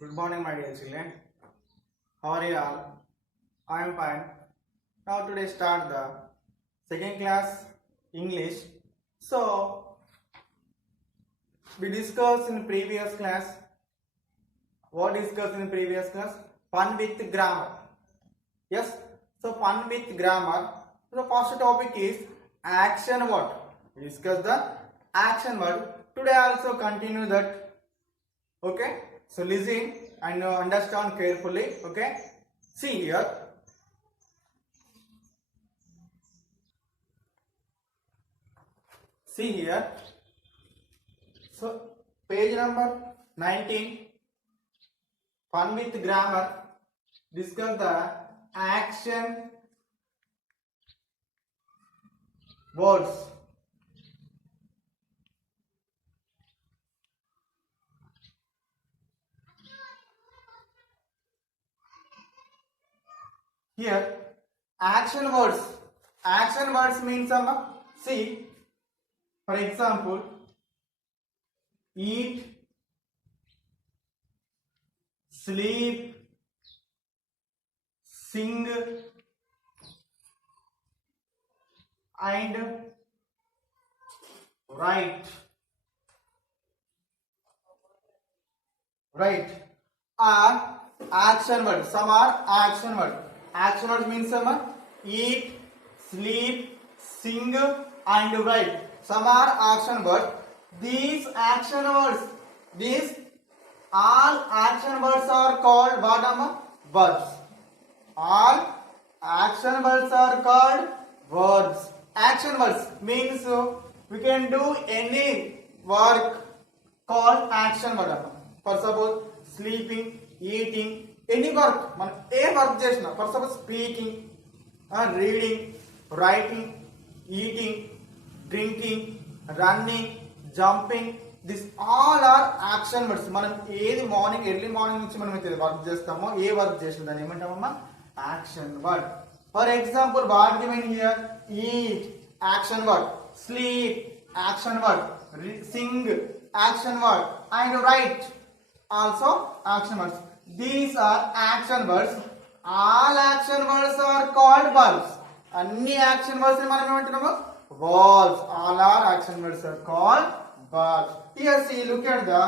Good morning, my dear children. How are you all? I am fine. Now today start the second class English. So we discussed in previous class. What discussed in previous class? Fun with grammar. Yes. So fun with grammar. So the first topic is action word. We discuss the action word. Today I also continue that. Okay. So listen and understand carefully. Okay. See here. See here. So page number 19. Fun with grammar. Discuss the action words. Here, action words. Action words means see, for example, eat, sleep, sing, and write. Right. Are action words. Some are action words. Action words means eat, sleep, sing, and write. Some are action words. These action words, these all action words are called what? Verbs. All action words are called verbs. Action words means we can do any work called action word. For suppose sleeping, eating, any work, man a work chesina. For suppose speaking, reading, writing, eating, drinking, running, jumping. This all are action words. మనం ఏది morning early morning నుంచి మనం అయితే work చేస్తామో ఏ work చేసిన దాన్ని ఏమంటామమ్మా action word. For example what given here eat action word, sleep action word, sing action word and write also action words. These are action words. All action words are called verbs. Anni action words ni manam emantunnamo verbs. All are action words are called verbs. Here see, look at the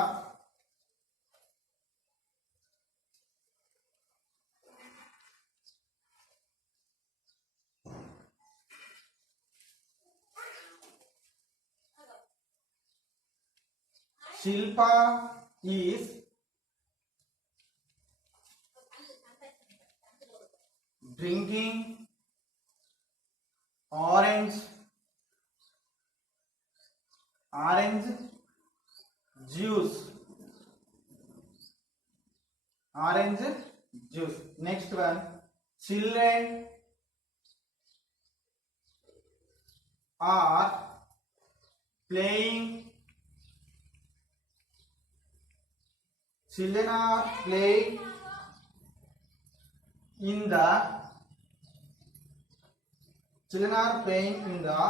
Shilpa is drinking orange juice. Orange juice. Next one, children are playing. Children are playing in the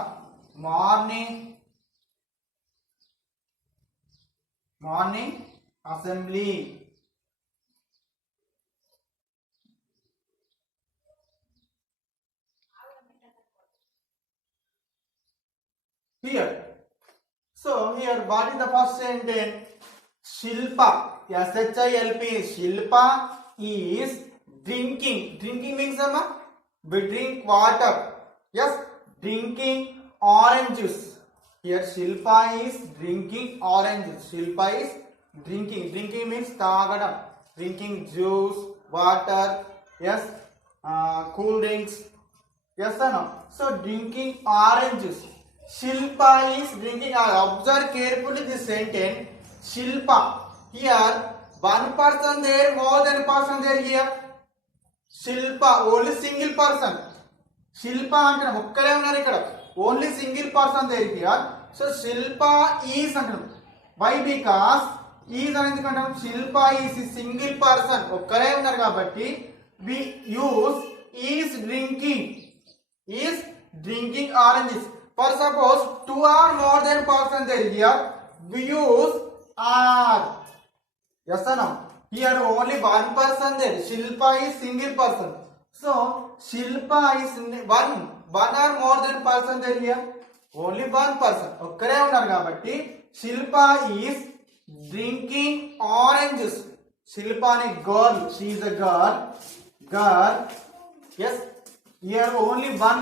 morning assembly. Here, so here what is the first sentence? Shilpa, S-H-I-L-P, Shilpa is drinking. Drinking means we drink water. Yes, drinking orange juice. Here Shilpa is drinking orange juice. Shilpa is drinking. Drinking means tagadam. Drinking juice, water. Yes, cool drinks. Yes or no? So drinking orange juice. Shilpa is drinking. Observe carefully this sentence. Shilpa. Here one person there, more than person there here. Shilpa, only single person. Shilpa అంటున్నాం ఒక్కరే ఉన్నారు ఇక్కడ. Only single person there here. So Shilpa is అంటున్నాం. Why? Because is అని ఎందుకంటాం? Shilpa is a single person. ఒక్కరే ఉన్నారు కాబట్టి we use is drinking oranges. For suppose two or more than person there here, we use are. Yes or no? Here only one person there. Shilpa is single person. So Shilpa is one or more than person there here. Only one person. ఒక్కరే ఉన్నారు కాబట్టి Shilpa is drinking orange juice. Shilpa అనే girl. She is a girl. Girl. Yes. Here only one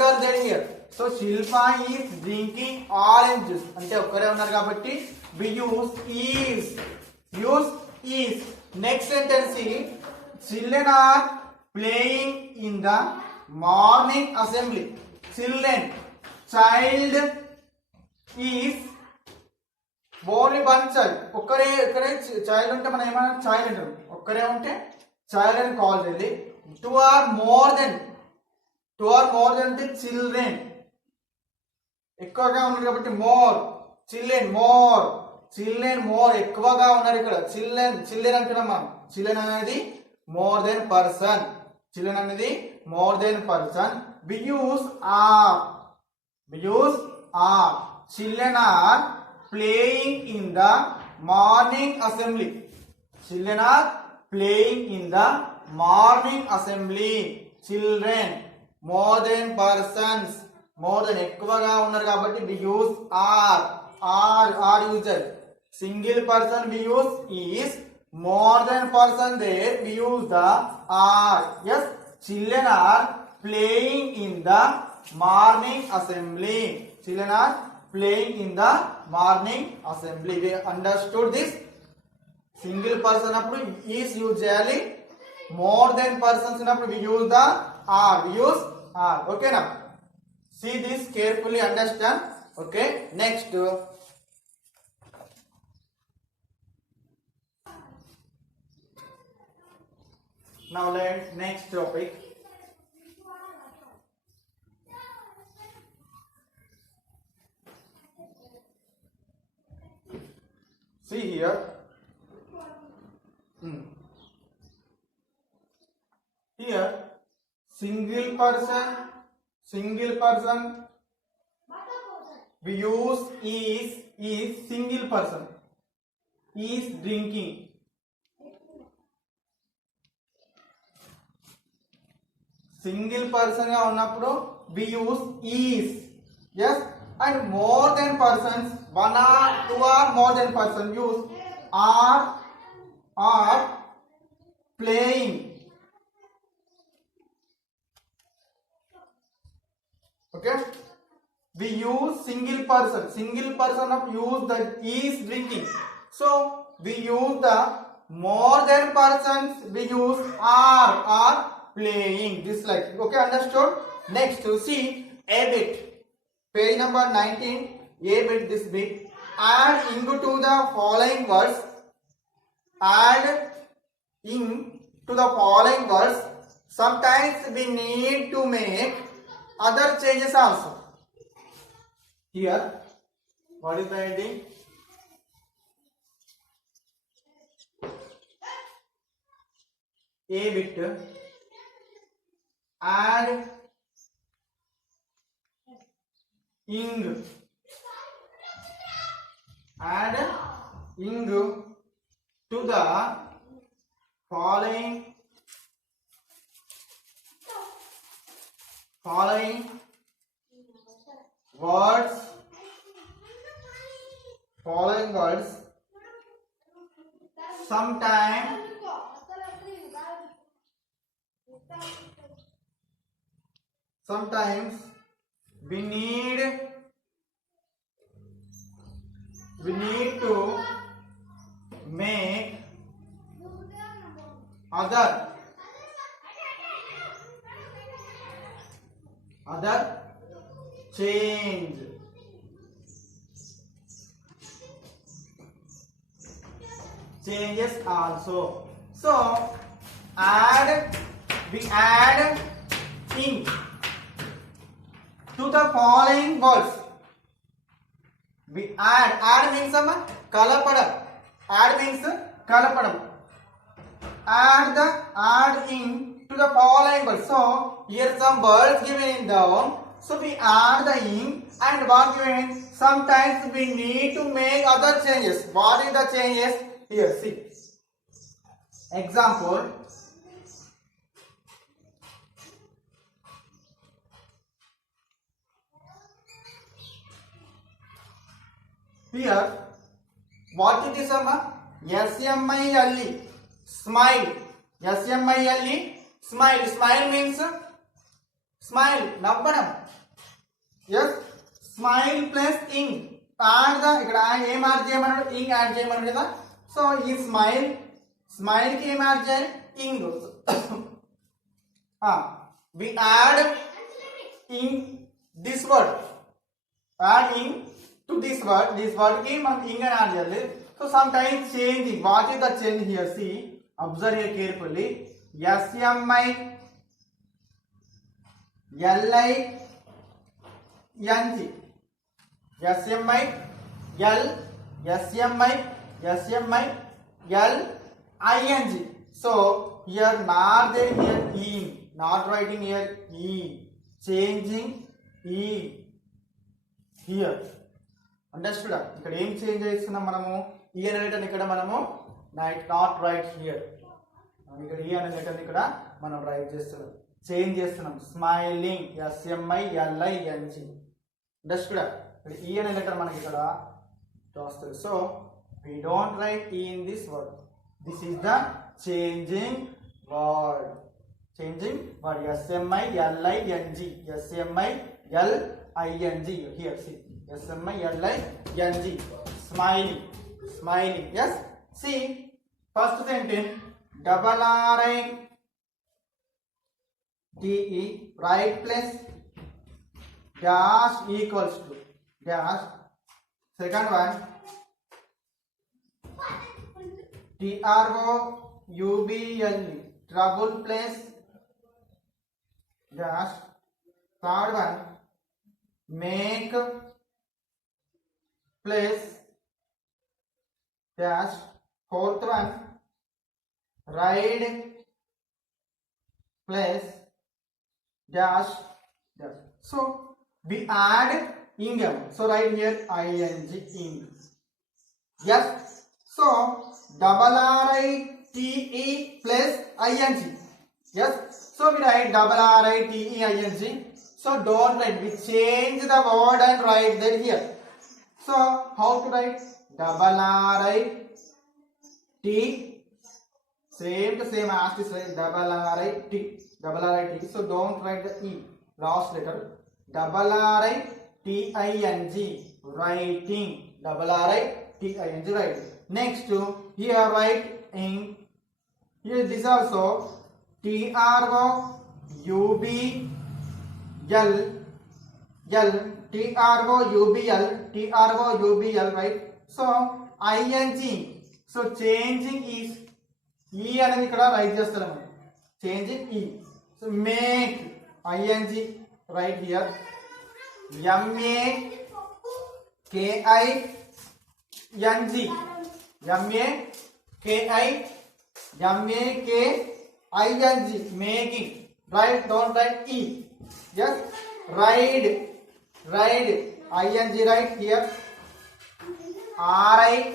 girl there here. So Shilpa is drinking orange juice. అంటే ఒక్కరే ఉన్నారు కాబట్టి we use is. Next sentence is children are playing in the morning assembly. Child is only one child. ఒక్కరే child ఉంటే మనం ఏమన్నా child అంటారు. ఒక్కరే ఉంటే child అని కాల్ చేయాలి. two are more than అంటే children. ఎక్కువగా ఉన్నారు కాబట్టి more. చిల్డ్రన్ మోర్ ఎక్కువగా ఉన్నారు ఇక్కడ. చిల్డ్రన్ అంటున్నాం మనం. చిల్డ్రన్ అనేది more than person. We use are. Children are playing in the morning assembly. Children more than persons. More than ఎక్కువగా ఉన్నారు కాబట్టి we use are. User. Single person we use is. More than person there we use the are. Yes, children are playing in the morning assembly. We understood this. Single person appudu is use cheyali. More than persons appudu we use the are. Okay now. See this carefully, understand. Okay, next. Now next topic. See here. Here single person we use is single person is drinking. Single person గా ఉన్నప్పుడు we use is. Yes, and more than persons, one or two or more than person use are playing. Okay, we use single person of use the is drinking. So we use the more than persons, we use are playing. This like. Okay, understood. Next to see a bit, page number 19. A bit, this bit. Add into the following words. Sometimes we need to make other changes also. Here what is the heading? A bit. Add ing to the following words. Sometimes we need to make other changes also. So we add ing to the following words. We add means kalapadam. Add means kalapadam. Add ing to the following words. So here some words given in down. So we add the ing and what given. Sometimes we need to make other changes. What is the changes? Here see. Example, here what it is, SMILE, smile. SMILE, smile. Smile means smile, నవ్వడం. Yes, smile plus ing. ఇక్కడ ఏం add చేయమన్నాడు, ఇంగ్ add చేయమన్నాడు కదా. So ఈ smile కి ఏం add చేయాలి, ఇంగ్. we add ing this word, add ing to this word ki మనం ing అని యాడ్ చేయాలి. So some times changing, what is the change here, see, observe here carefully. SMI LI NG, SMI L, SMI L ING. So here not there, here E, not writing here E, changing E here. Understood? ఇక్కడ ఏం change చేస్తున్నాం మనము, ఈ అనే letter ఇక్కడ మనము not right here, ఇక్కడ ఈ అనే లెటర్ ఇక్కడ మనం రైట్ చేస్తున్నాం, చేంజ్ చేస్తున్నాం. Smiling SMILING. అండర్స్టూడ్? ఇక్కడ ఈ అనే లెటర్ మనకి ఇక్కడ వస్తుంది. So we don't write E in this word. This is the changing word. Changing word, SMILING, SMILING. Here see, SMILING, smiling. Yes, see, first sentence, RITE, right place, dash equals to dash. Second one, TROUBLE, trouble place, dash. Third one, make place, dash. Fourth one, ride place, dash. So we add ing. So right here ing, ing. Yes. So RITE plus ing. Yes. So we write RITE ing. So don't write. We change the word and write that here. So how to write? RIT, same to same as this, right? RIT. So don't write the E, last letter. RITING, writing. RITING, writing. Next to here write in. Here this also TROUBL, right? So ing. So changing is E అనేది ఇక్కడ right చేస్తాము, changing E. So make ing right here, MAKING, making, right? Don't write E. Yes, ride, ing right here, RIDING,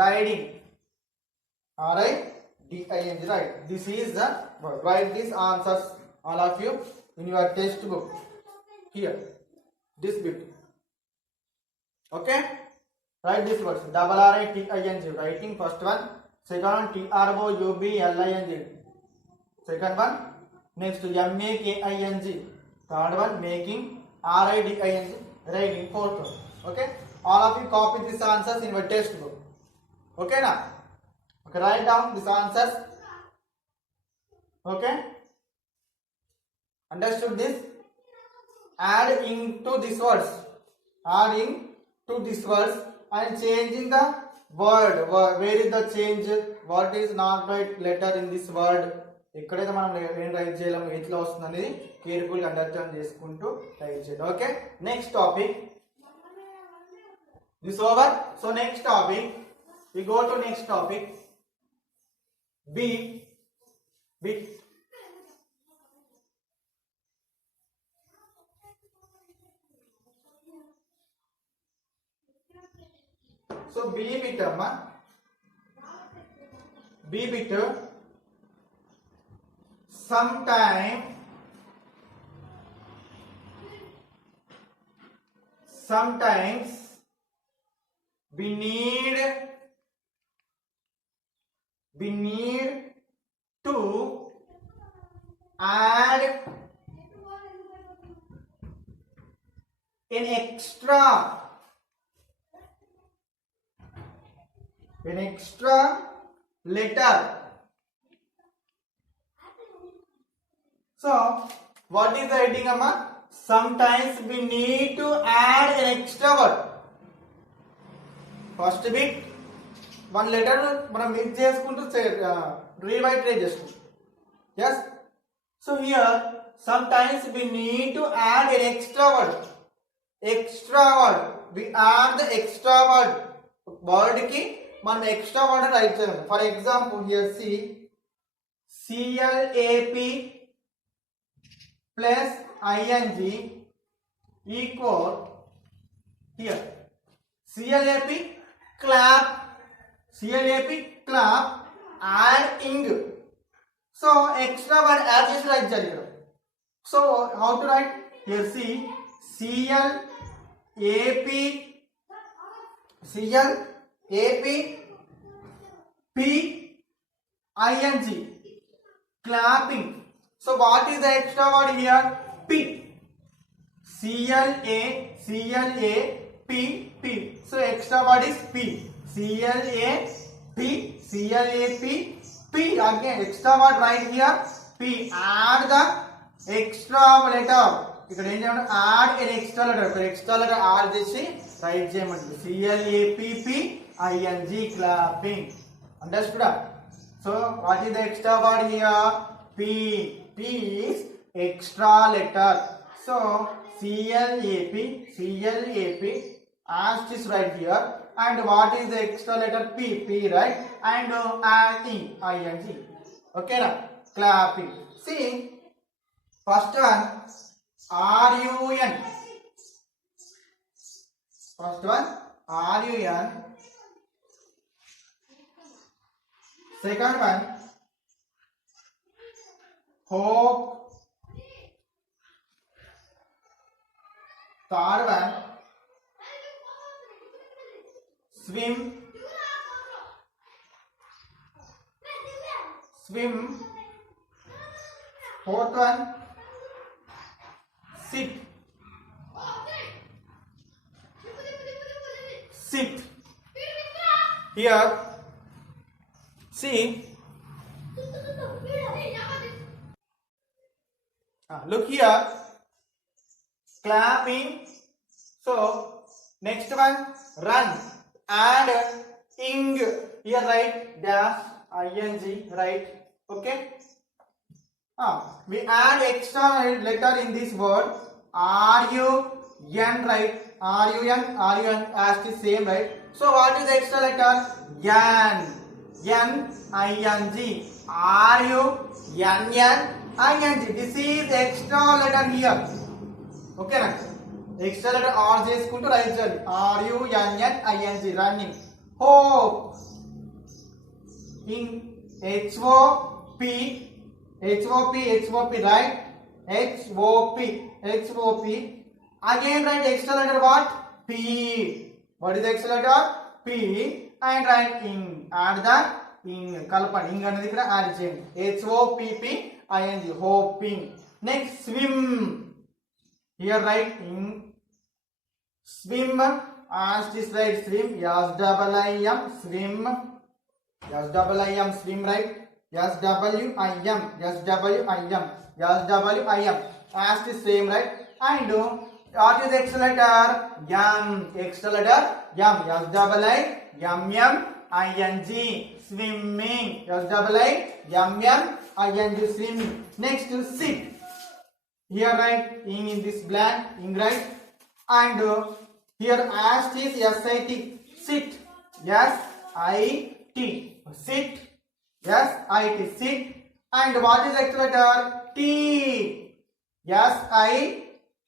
riding, RIDING, right? This is the word. Write these answers, all of you, in your textbook here, this bit. Okay, write this words, RITING, writing, first one. Second one, TROUBLING, second one. Next, MAKING, third one, making, RIDING, writing, fourth one. Okay, all of you copy these answers in your textbook. Okay now? Okay, write down these answers. Okay, understood this? Add into these words, adding to these words and changing the word. Where is the change? What is not right letter in this word? ఎక్కడైతే మనం ఏం right చేయలేము, ఎట్లా వస్తుంది అనేది careful గా understand చేసుకుంటూ right చేయాలి. Okay, next topic, this over. So next topic, we go to next topic, bit. So B bit amma. B bit sometimes we need to add an extra letter. So what is the heading amma? Sometimes we need to add an extra word. First bit one letter మనం mix చేసుకుంటూ rewrite చేసుకుంటాం. Yes. So here sometimes we need to add an extra word. We add the extra word ki మనం extra word write చేయాలి. For example here see CLAP plus ing equal here CLAP clap and ing. So extra word add chesi write cheyali ikkada. So how to write here see CLAP PING clapping. So what is the extra word here? P. CLAP. So extra word is P. CLAP. P again extra word right here. P. Add the extra letter. ఇక్కడ ఏం చేయాలి? Add an extra letter add చేసి right చేయమంటుంది. CLAPPING clapping. Understood? So what is the extra word here? P is extra letter. So CLAP as is right here. And what is the extra letter? P right? And ing. Okay na? Clapping. See first one RUN. Second one hope. Third one swim. Fourth one sit. Here see look here clapping. So next one run and ing here right dash ing right. Okay. We add extra letter in this word RUN right. RUN as the same right. So what is the extra letter? Ing RUNNING. This is extra letter here. Okay na? Extra letter R చేసుకుంటూ right చేయాలి. RUNNING running. Hope in HOP right. HOP again write extra letter what? P. What is the extra letter? P and write ing. Add the ing kalapani. Ing అనేది ఇక్కడ add చేయండి. HOPPING hoping. Next swim. Here write ing. Swim as this right swim. SWIM swim right. SWIM as the same right. And what is the extra letter? Extra letter SWIMMING swimming. SWIMMING swimming. Next sit. Here write ing in this blank ing right. And here as is SIT sit. SIT sit. And what is the extra letter? T.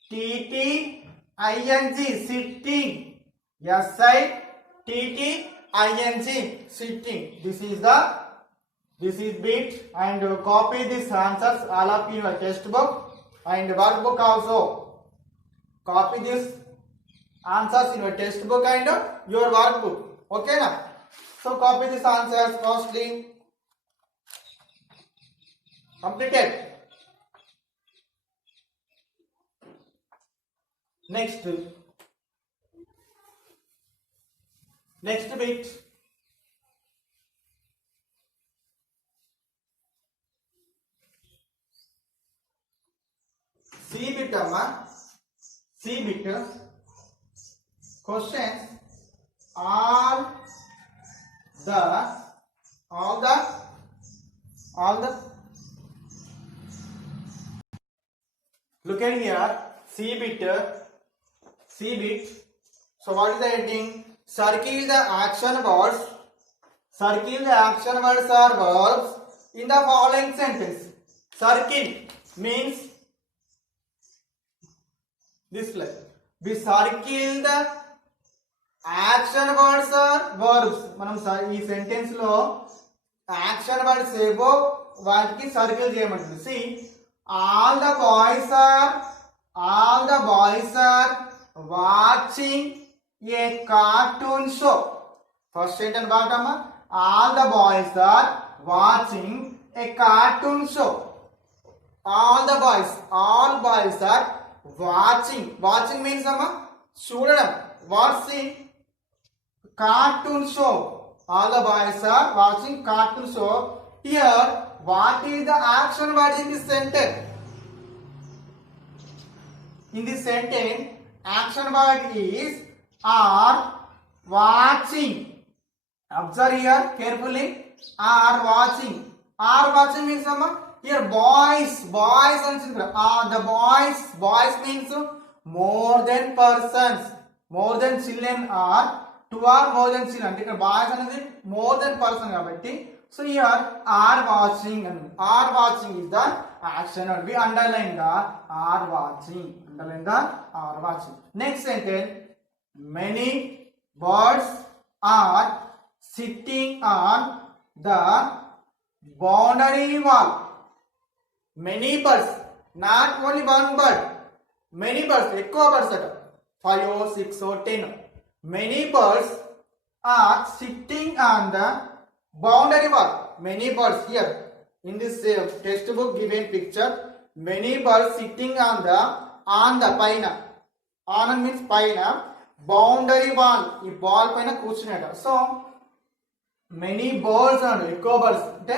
SITTING sitting. TTING, sitting. This is bit, and copy these answers all of in your textbook and workbook also. Copy these answers in your textbook and your workbook. Okay now. So copy these answers firstly. Completed. Next bit. C bit amma. C bit. Questions. All the look at here. C bit. So what is the heading? Circle the action words. Circle the action words or verbs in the following sentence. Circle means this like. We circle the action words or verbs. మనం ఈ sentence లో action words ఏవో వాటికి circle చేయమంటుంది. See, all the boys are watching a cartoon show. First sentence బాగమ్మా. All the boys are watching a cartoon show. All boys are watching. Watching means amma చూడడం. Watching cartoon show. All the boys are watching cartoon show. Here, what is the action word in this sentence? In this sentence, action word is are watching. Observe here carefully. Are watching. Are watching means amma here boys and children. The boys means more than persons. More than children are two or more than children. అంటే ఇక్కడ boys అనేది more than person కాబట్టి so here are watching and are watching is the action word. We underline the are watching. Underline the are watching. Next sentence. Many birds are sitting on the boundary wall. Many birds, not only one bird. Many birds, ఎక్కువ birds అట 5 or 6 or 10. Many birds are sitting on the boundary wall. Many birds here in this textbook given picture. Many birds sitting on the పైన. On means పైన. Boundary wall. ఈ ball పైన కూర్చున్నాడు. So many birds and ఎక్కువ birds అంటే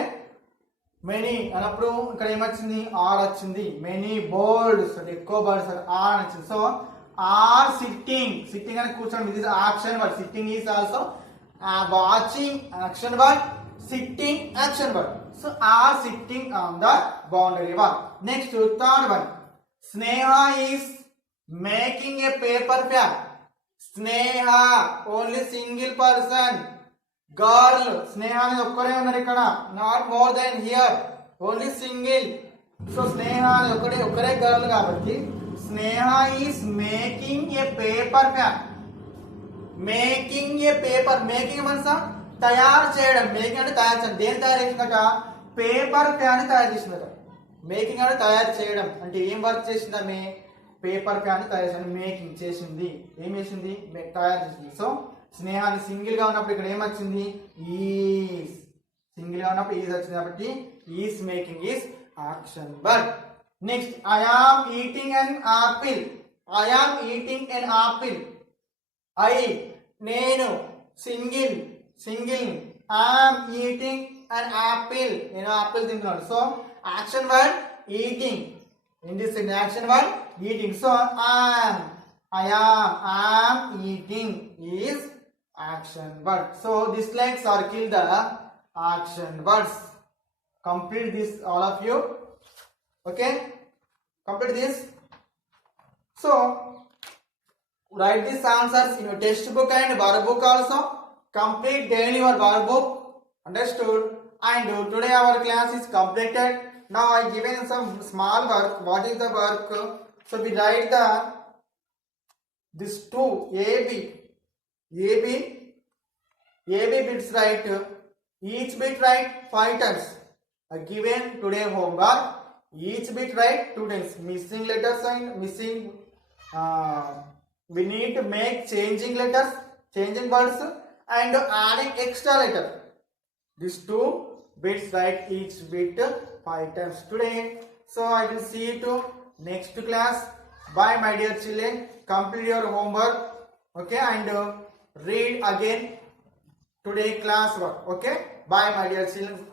many అన్నప్పుడు ఇక్కడ ఏమొచ్చింది ఆర్ వచ్చింది. మెనీ బర్డ్స్ అంటే ఎక్కువ బర్డ్స్ ఆర్ వచ్చింది. సో ఆర్ సిట్టింగ్ అని కూర్చోండి. This action word. Sitting is also watching action word. Sitting action word. So are sitting on the boundary wall. Next third one. Sneha is making a paper fan. Sneha only single person. Girl Sneha అనేది ఒక్కరే ఉన్నారు ఇక్కడ. Not more than here. Only single. So Sneha అనేది ఒక్కరే girl కాబట్టి Sneha is making a paper fan. Making a paper. Making మనసా తయారు చేయడం. మేకింగ్ అంటే తయారు చేయడం. దేని తయారు చేసిందట? పేపర్ ఫ్యాన్ తయారు చేసిందట. మేకింగ్ అంటే తయారు చేయడం. అంటే ఏం వర్క్ చేసిందామే? పేపర్ ఫ్యాన్ తయారు చేసింది. మేకింగ్ చేసింది. ఏం చేసింది? తయారు చేసింది. సో స్నేహాన్ని సింగిల్ గా ఉన్నప్పుడు ఇక్కడ ఏమొచ్చింది? ఈస్. సింగిల్ గా ఉన్నప్పుడు ఈజ్ వచ్చింది కాబట్టి is making is action word. Next I am eating an apple. I am eating an apple. I నేను single I'm eating an apple. నేను ఆపిల్ తింటున్నాను. So action word eating. In this action word eating. So I am eating is action word. So this like circle the action words. Complete this all of you. Okay, complete this. So write these answers in your textbook and workbook also. Complete daily your workbook. Understood? And today our class is completed. Now I given some small work. What is the work? So we write the this two AB A, B bits right. Each bit right 5 times. Given today homework. Each bit right 2 times. Missing letters and missing. We need to make changing letters, changing words, and adding extra letter. These 2 bits right each bit 5 times today. So I will see you to next class. Bye my dear children. Complete your homework. Okay, and read again today class work. Okay, bye my dear children.